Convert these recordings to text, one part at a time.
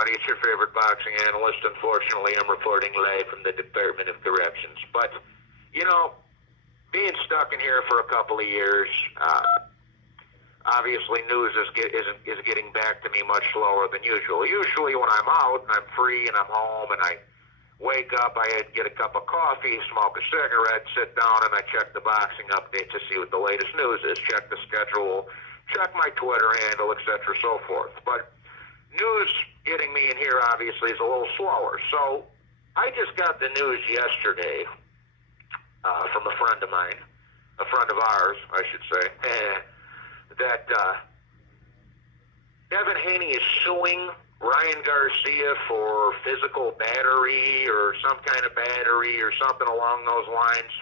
everybody. It's your favorite boxing analyst. Unfortunately, I'm reporting live from the Department of Corrections. But, you know, being stuck in here for a couple of years, obviously news is getting back to me much slower than usual. Usually when I'm out and I'm free and I'm home and I wake up, I get a cup of coffee, smoke a cigarette, sit down, and I check the boxing update to see what the latest news is, check the schedule, check my Twitter handle, etc., so forth. But news getting me in here, obviously, is a little slower. So I just got the news yesterday from a friend of mine, a friend of ours, I should say, that Devin Haney is suing Ryan Garcia for physical battery or some kind of battery or something along those lines.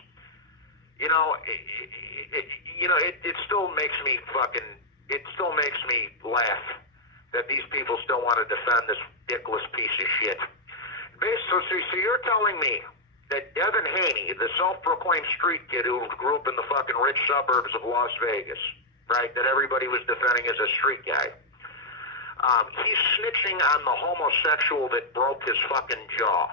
You know, it still makes me laugh that these people still want to defend this ridiculous piece of shit. Basically, so you're telling me that Devin Haney, the self-proclaimed street kid who grew up in the fucking rich suburbs of Las Vegas, right, that everybody was defending as a street guy, he's snitching on the homosexual that broke his fucking jaw.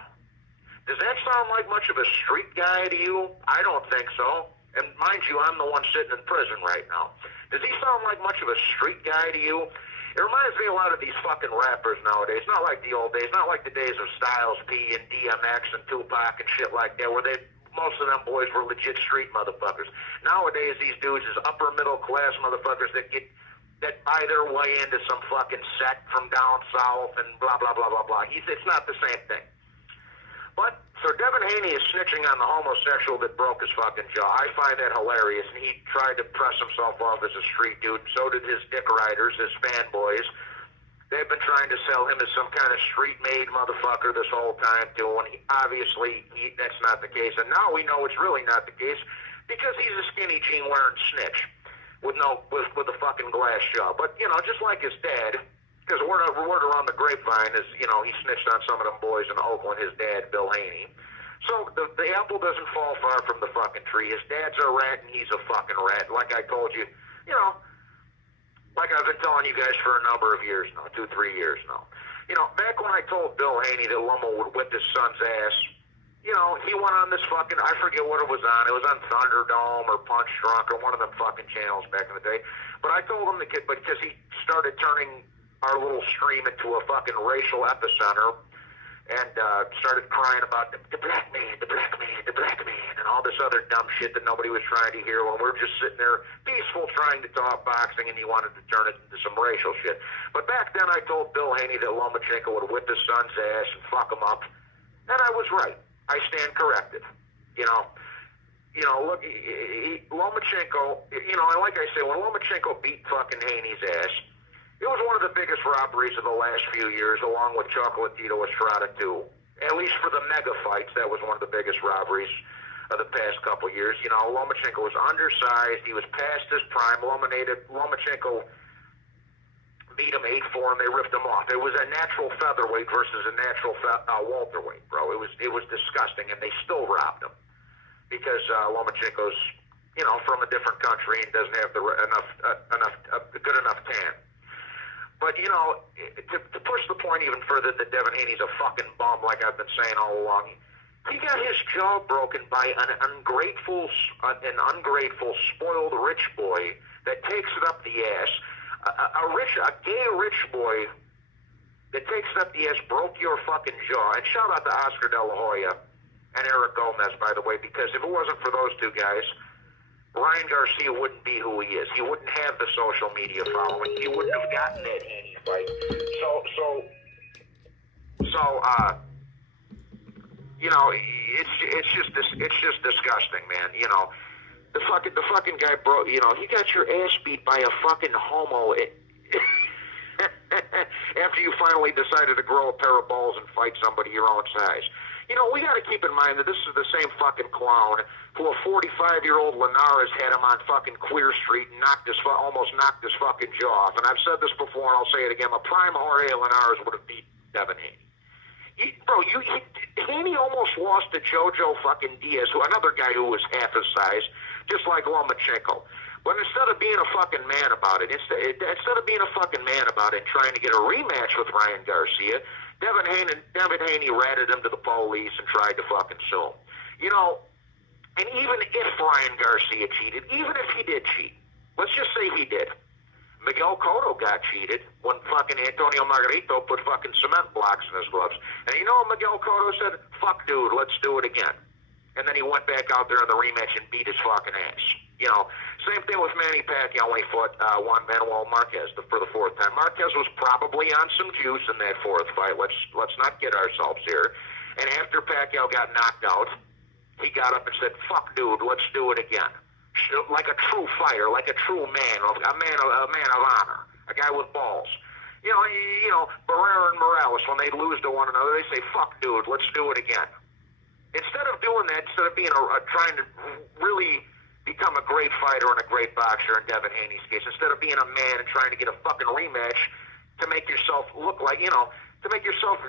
Does that sound like much of a street guy to you? I don't think so. And mind you, I'm the one sitting in prison right now. Does he sound like much of a street guy to you? It reminds me a lot of these fucking rappers nowadays. Not like the old days, not like the days of Styles P and DMX and Tupac and shit like that, where most of them boys were legit street motherfuckers. Nowadays, these dudes is upper middle class motherfuckers that buy their way into some fucking sect from down south and blah blah blah blah blah. It's not the same thing. But so Devin Haney is snitching on the homosexual that broke his fucking jaw. I find that hilarious, and he tried to press himself off as a street dude, and so did his dick riders, his fanboys. They've been trying to sell him as some kind of street-made motherfucker this whole time, too, and that's not the case. And now we know it's really not the case, because he's a skinny jean-wearing snitch with a fucking glass jaw. But, you know, just like his dad, because word around the grapevine is, you know, he snitched on some of them boys in Oakland, his dad, Bill Haney. So the apple doesn't fall far from the fucking tree. His dad's a rat and he's a fucking rat. Like I told you, you know, like I've been telling you guys for a number of years now, 2-3 years now. You know, back when I told Bill Haney that Lomo would whip his son's ass, you know, he went on this fucking, I forget what it was on. It was on Thunderdome or Punch Drunk or one of them fucking channels back in the day. But I told him because he started turning our little stream into a fucking racial epicenter and started crying about the black man, the black man, the black man, and all this other dumb shit that nobody was trying to hear when we're just sitting there peaceful trying to talk boxing, and he wanted to turn it into some racial shit. But back then I told Bill Haney that Lomachenko would whip his son's ass and fuck him up, and I was right. I stand corrected. You know, look, Lomachenko, you know, and like I say, when Lomachenko beat fucking Haney's ass, it was one of the biggest robberies of the last few years, along with Chocolatito Estrada, too. At least for the mega fights, that was one of the biggest robberies of the past couple years. You know, Lomachenko was undersized. He was past his prime. Lomachenko beat him 8-4, and they ripped him off. It was a natural featherweight versus a natural welterweight, bro. It was disgusting, and they still robbed him because Lomachenko's, you know, from a different country and doesn't have a good enough tan. But, you know, to push the point even further that Devin Haney's a fucking bum, like I've been saying all along, he got his jaw broken by an ungrateful, spoiled rich boy that takes it up the ass. A gay rich boy that takes it up the ass broke your fucking jaw. And shout out to Oscar De La Hoya and Eric Gomez, by the way, because if it wasn't for those two guys, Ryan Garcia wouldn't be who he is. He wouldn't have the social media following. He wouldn't have gotten that Haney fight. So, you know, it's just disgusting, man. You know, the fucking guy broke. You know, he got your ass beat by a fucking homo. After you finally decided to grow a pair of balls and fight somebody your own size. You know, we got to keep in mind that this is the same fucking clown who a 45-year-old Linares had him on fucking Queer Street and almost knocked his fucking jaw off. And I've said this before, and I'll say it again. A prime Jorge Linares would have beat Devin Haney. Haney almost lost to Jojo fucking Diaz, another guy who was half his size, just like Lomachenko. But instead of being a fucking man about it, instead of being a fucking man about it and trying to get a rematch with Ryan Garcia, Devin Haney ratted him to the police and tried to fucking sue him. You know, and even if Ryan Garcia cheated, even if he did cheat, let's just say he did. Miguel Cotto got cheated when fucking Antonio Margarito put fucking cement blocks in his gloves. And you know what Miguel Cotto said? Fuck, dude, let's do it again. And then he went back out there in the rematch and beat his fucking ass. You know, same thing with Manny Pacquiao when he fought Juan Manuel Marquez for the fourth time. Marquez was probably on some juice in that fourth fight. Let's not get ourselves here. And after Pacquiao got knocked out, he got up and said, fuck, dude, let's do it again. Like a true fighter, like a true man, a man of honor, a guy with balls. You know, Barrera and Morales, when they lose to one another, they say, fuck, dude, let's do it again. Instead of doing that, instead of being trying to really become a great fighter and a great boxer in Devin Haney's case, instead of being a man and trying to get a fucking rematch to make yourself look like, to make yourself,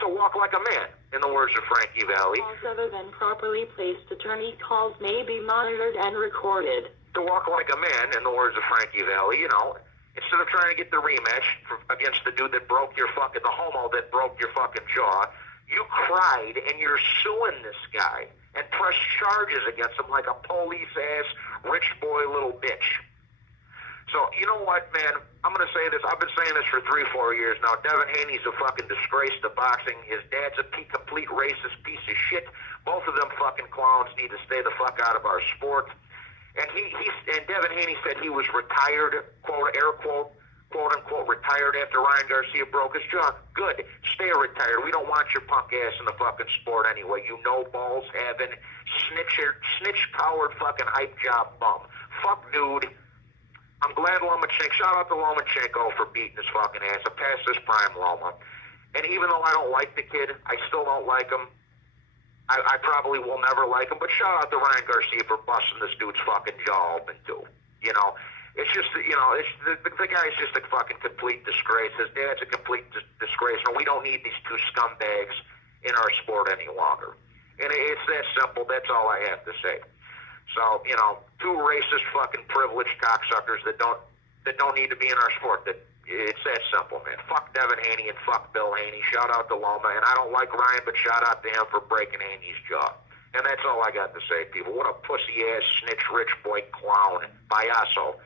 to walk like a man, in the words of Frankie Valli. Calls other than properly placed attorney calls may be monitored and recorded. To walk like a man, in the words of Frankie Valli, instead of trying to get the rematch against the dude that broke your fucking, the homo that broke your fucking jaw, you cried and you're suing this guy and pressed charges against him like a police-ass, rich boy little bitch. So, you know what, man? I'm going to say this. I've been saying this for 3-4 years now. Devin Haney's a fucking disgrace to boxing. His dad's a complete racist piece of shit. Both of them fucking clowns need to stay the fuck out of our sport. And and Devin Haney said he was retired, quote, air quote, quote unquote, retired after Ryan Garcia broke his jaw. Good. Stay retired. We don't want your punk ass in the fucking sport anyway. You know balls having snitch-powered fucking hype job bum. Fuck, dude. I'm glad Lomachenko, shout out to Lomachenko for beating his fucking ass. I passed his prime Loma. And even though I don't like the kid, I still don't like him. I probably will never like him, but shout out to Ryan Garcia for busting this dude's fucking jaw open too. It's just, the guy's just a fucking complete disgrace. His dad's a complete disgrace, and we don't need these two scumbags in our sport any longer. And it's that simple. That's all I have to say. So, two racist fucking privileged cocksuckers that don't need to be in our sport. It's that simple, man. Fuck Devin Haney and fuck Bill Haney. Shout out to Loma. And I don't like Ryan, but shout out to him for breaking Haney's jaw. And that's all I got to say, people. What a pussy-ass, snitch, rich boy clown. Payaso.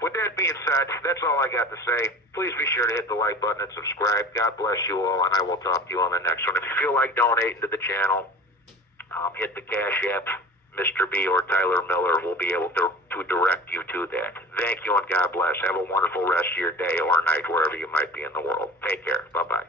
With that being said, that's all I got to say. Please be sure to hit the like button and subscribe. God bless you all, and I will talk to you on the next one. If you feel like donating to the channel, hit the Cash App. Mr. B or Tyler Miller will be able to direct you to that. Thank you and God bless. Have a wonderful rest of your day or night wherever you might be in the world. Take care. Bye-bye.